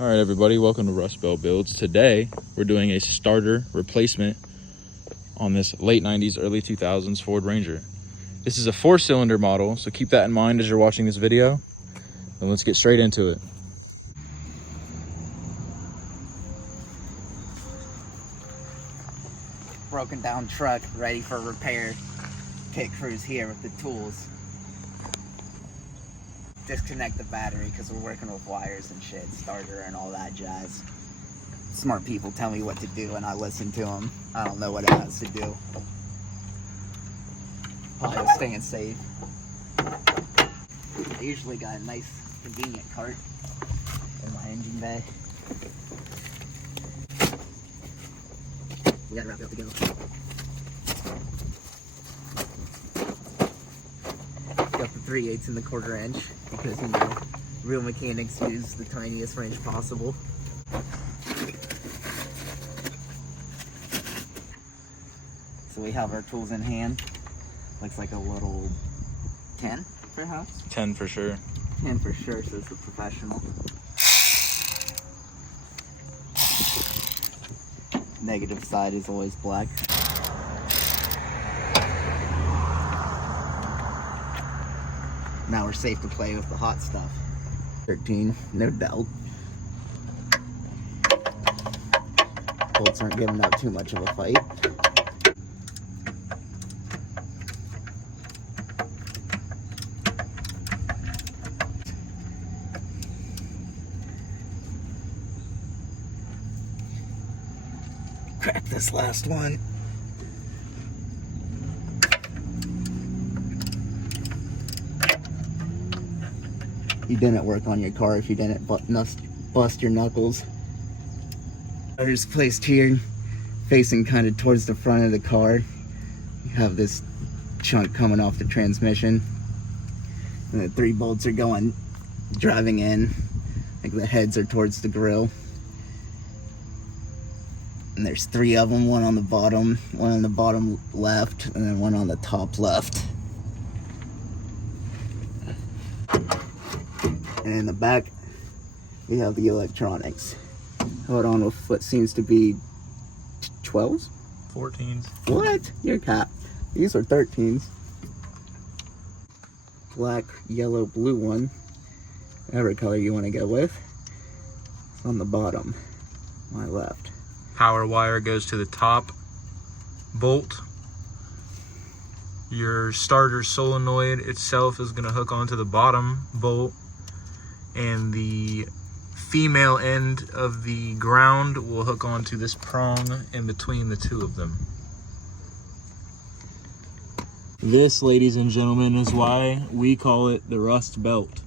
All right, everybody, welcome to Rust Belt Builds. Today, we're doing a starter replacement on this late 90s, early 2000s Ford Ranger. This is a 4-cylinder model, so keep that in mind as you're watching this video. And let's get straight into it. Broken down truck, ready for repair. Pit crews here with the tools. Disconnect the battery because we're working with wires and shit, starter and all that jazz. Smart people tell me what to do and I listen to them. I don't know what it has to do. Probably staying safe. I usually got a nice convenient cart in my engine bay. We gotta wrap it up to go. Got the 3/8 in the 1/4 inch because, you know, real mechanics use the tiniest wrench possible. So we have our tools in hand. Looks like a little 10, perhaps? 10 for sure. 10 for sure, says the professional. Negative side is always black. Now we're safe to play with the hot stuff. 13, no doubt. Bolts aren't giving out too much of a fight. Crack this last one. You didn't work on your car if you didn't bust your knuckles. I just placed here, facing kind of towards the front of the car. You have this chunk coming off the transmission, and the 3 bolts are driving in, like the heads are towards the grill. And there's 3 of them, one on the bottom left, and then one on the top left. And in the back, we have the electronics. Hold on with what seems to be 12s? 14s. What? You're cap. These are 13s. Black, yellow, blue one. Whatever color you want to go with. It's on the bottom, my left. Power wire goes to the top bolt. Your starter solenoid itself is going to hook onto the bottom bolt, and the female end of the ground will hook onto this prong in between the 2 of them. This, ladies and gentlemen, is why we call it the Rust Belt.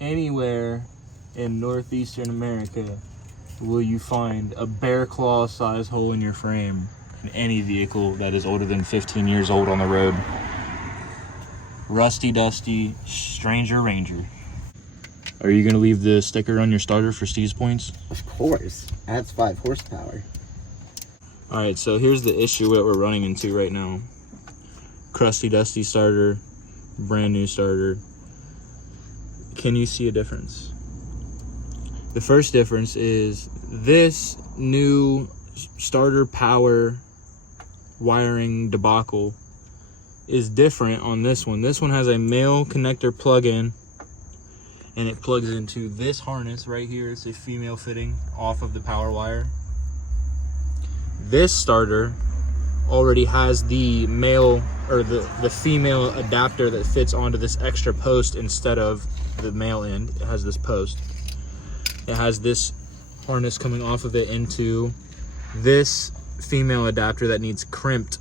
Anywhere in northeastern America will you find a bear claw size hole in your frame in any vehicle that is older than 15 years old on the road. Rusty Dusty Stranger Ranger. Are you gonna leave the sticker on your starter for Steve's points? Of course. Adds 5 horsepower. All right, so here's the issue that we're running into right now. Crusty Dusty starter, brand new starter. Can you see a difference? The first difference is this new starter power wiring debacle is different on this one. This one has a male connector plug-in, and it plugs into this harness right here. It's a female fitting off of the power wire. This starter already has the male or the female adapter that fits onto this extra post instead of the male end. It has this post. It has this harness coming off of it into this female adapter that needs crimped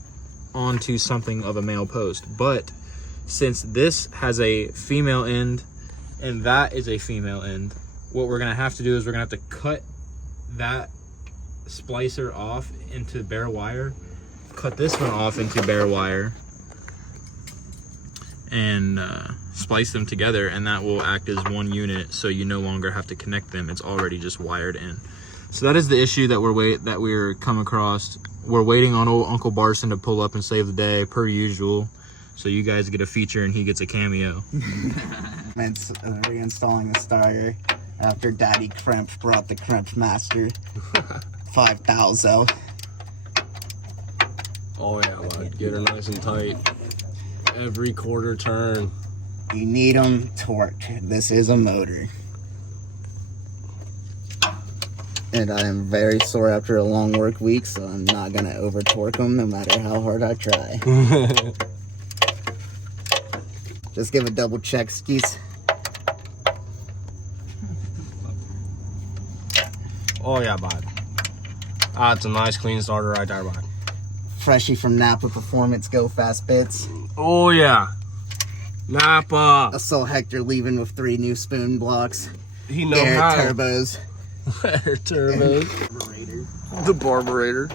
onto something of a male post. But since this has a female end and that is a female end, what we're gonna have to do is we're gonna have to cut that splicer off into bare wire, cut this one off into bare wire, and splice them together, and that will act as one unit, so you no longer have to connect them. It's already just wired in. So that is the issue that we're come across. We're waiting on old Uncle Barson to pull up and save the day, per usual. So you guys get a feature and he gets a cameo. It's reinstalling the starter. After Daddy Kremp brought the Kremp Master 5000. Oh yeah, bud. Get her nice and tight. Every quarter turn. You need them torqued. This is a motor. And I am very sore after a long work week, so I'm not going to over torque them no matter how hard I try. Just give a double check, skis. Oh yeah, bud. That's a nice clean starter right there, bud. Freshie from Napa Performance Go Fast Bits. Oh yeah. Napa. I saw Hector leaving with 3 new spoon blocks. He know Air how. turbos. Air turbos. Barburator. The barburator.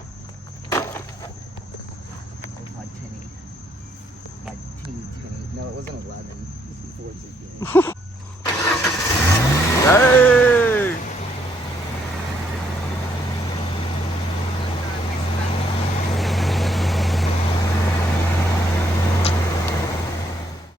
My tinny. My tinny. No, it wasn't 11. It was before it was a game.